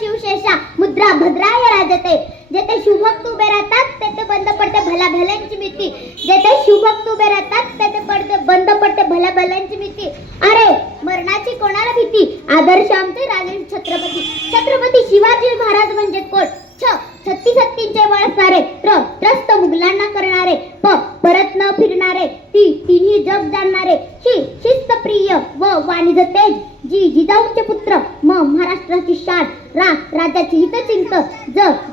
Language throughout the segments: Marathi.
शिवशेषा मुद्रा भद्राय राजते. जेथे शुभभक्त उभे राहतात तेथे बंद पडते भल्या भल्यांची भीती. जेथे शुभभक्त उभे राहतात तेथे बंद पडते भल्या भल्यांची भीती. अरे मरणाची कोणाला भीती. आदर्श आमचे राजे छत्रपती. छत्रपती शिवाजी महाराज म्हणजे कोण. छत्तीस हत्तींचे वळसणारे. त्रस्त मुघलांना करणारे. परत न फिरणारे. तिन्ही जग जाणणारे. शिस्तप्रिय व वाणिज्य तेज. जिजाऊंचे पुत्र. महाराष्ट्राची शान. राज्याची हितचिंत.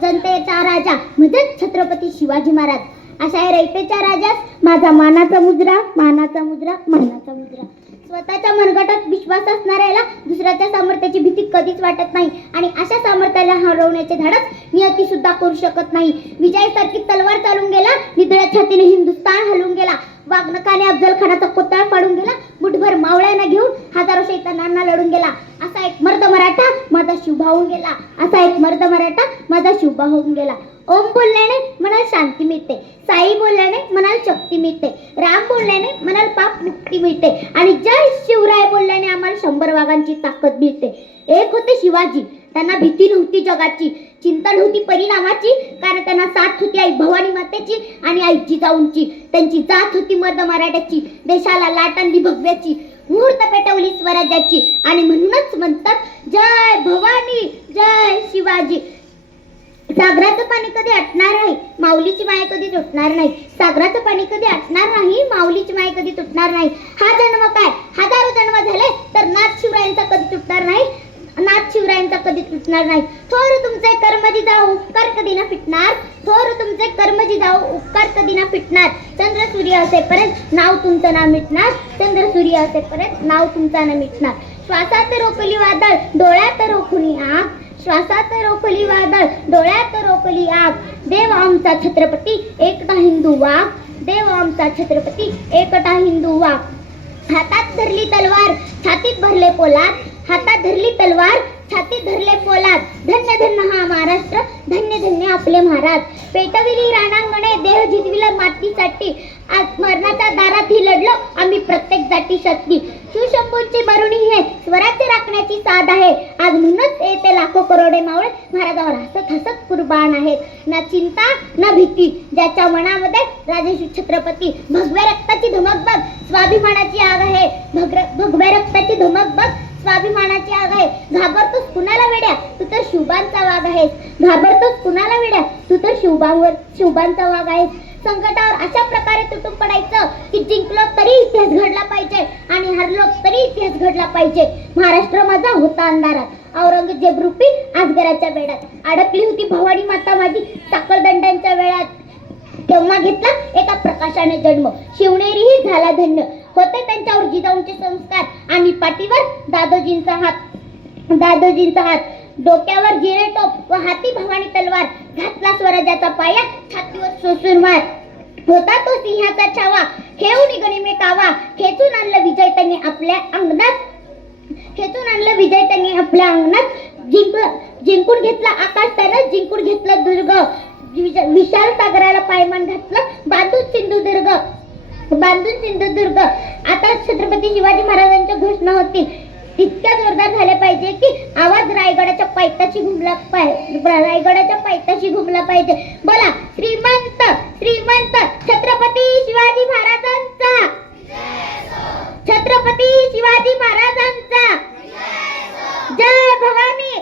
जनतेचा राजा म्हणजेच छत्रपती शिवाजी महाराज. अशा या रयतेच्या राजास माझा मानाचा मुजरा, मानाचा मुजरा, मानाचा मुजरा. स्वतःच्या मनगटात विश्वास असणाऱ्याला दुसऱ्याच्या सामर्थ्याची भीती कधीच वाटत नाही आणि अशा सामर्थ्याला हरवण्याचे धाडस नियती सुद्धा करू शकत नाही. विजयासारखी तलवार चालून गेला. निधड्या छातीने हिंदुस्थान हलून गेला. वाघनखाने अफजल खानाचा पुतळा फाडून गेला. मुठभर मावळ्यांना घेऊन हजारो शैतानांना लढून गेला. असा एक मर्द मराठा माझा शिवभा होऊन गेला. असा एक मर्द मराठा माझा शिवभा होऊन गेला. ओम बोलल्याने मनाला शांती मिळते. साई बोलल्याने मनाला शक्ती मिळते. राम बोलल्याने मनाला पाप मुक्ती मिळते आणि जय शिवराय बोलल्याने आम्हाला 100 वाघांची ताकद मिळते. एक होते शिवाजी. त्यांना भीती नव्हती जगाची, चिंता नव्हती परिणामाची, कारण त्यांना साथ होती आई भवानी मातेची आणि आई जिजाऊंची. त्यांची जात होती मर्द मराठ्याची. देशाला लाट आणली भगव्याची. मुहूर्त पेटवली स्वराज्याची आणि म्हणूनच म्हणतात जय भवानी जय शिवाजी. सागराचं पाणी कधी आटणार नाही, माऊलीची माय कधी तुटणार नाही. सागराचं पाणी कधी आटणार नाही, माऊलीची माय कधी तुटणार नाही. हा जन्म काय हजारो जन्म झाले तर नाथ शिवरायांचा कधी तुटणार नाही. नाथ शिवरायांचा कधी तुटणार नाही. थोर तुमचे कर्मजी जाऊ उपकार कधी ना फिटणार. थोर तुमचे कर्मजी जाऊ उपकार कधी ना फिटणार. चंद्र सूर्य असेपर्यंत नाव तुमचं ना मिटणार. चंद्र सूर्य असेपर्यंत नाव तुमचा ना मिटणार. श्वासात रोखली वादळ डोळ्यात रोखुनी आग. श्वासात रोखली वादळ डोळ्यात रोखली आग. देव आमचा छत्रपती एकटा हिंदू वाघ. देव आमचा छत्रपती एकटा हिंदू वाघ. हातात धरली तलवार छातीत भरले पोलाद. हातात धरली तलवार छातीत धरले पोलाद. धन्य धन्य हा महाराष्ट्र, धन्य धन्य आपले महाराज. पेटविली राणांगणे देह जिजविला मातीसाठी. आज मरणाच्या दारातही लढलो आम्ही प्रत्येक जाती शक्ती. शिवशंभूंची बरुणी हे स्वराज्य राखण्याची साध आहे. आज म्हणूनच येते लाखो करोडे मावळे महाराजावर हसत हसत कुर्बान आहेत. ना चिंता ना भीती ज्याच्या मनामध्ये राजे छत्रपती. भगव्या रक्ताची धमक बघ स्वाभिमानाची आग आहे. भगव्या रक्ताची धमक बघ स्वाभिमानाची आग आहे. घाबरतोस कुणाला वेड्या तू तर शिवबांचा वाघ आहेस. घाबरतोस कुणाला वेड्या तू तर शिवबांचा वाघ आहेस. संकटावर अशा प्रकारे तुटून पडायचं की जिंकलो तरी इतिहास घडला पाहिजे आणि हरलो तरी इतिहास घडला पाहिजे. महाराष्ट्र माझा होता अंधारात औरंगजेब रूपी आजगराच्या वेळात. अडकली होती भवानी माता माझी साखळदंडांच्या वेळात. तेव्हा घेतला एका प्रकाशाने जन्म. शिवनेरीही झाला धन्य. होते त्यांच्यावर जिजाऊंचे संस्कार आणि पाठीवर दादोजींचा हात. दादोजींचा हात. डोक्यावर जिरे टोप व हाती भवानी तलवार. घातला स्वराज्याचा पाया छातीवर सोसून मार. होता तो सिंहाचा छावा खेळून गणिमे कावा. खेचून आणलं विजय त्यांनी आपल्या अंगणात. खेचून आणलं विजय त्यांनी आपल्या अंगणात. जिंकून घेतला आकाश त्यानं. जिंकून घेतलं दुर्ग. विशाल सागराला पायमान घातलं बांधून सिंधुदुर्ग. बांधून सिंधुदुर्ग. आता छत्रपती शिवाजी महाराजांच्या घोषणा होतील इतक्या जोरदार झाले पाहिजे की आवाज रायगडाच्या पायथ्याशी घुमला पाहिजे. बोला श्रीमंत श्रीमंत छत्रपती शिवाजी महाराजांचा. छत्रपती शिवाजी महाराजांचा. जय भवानी.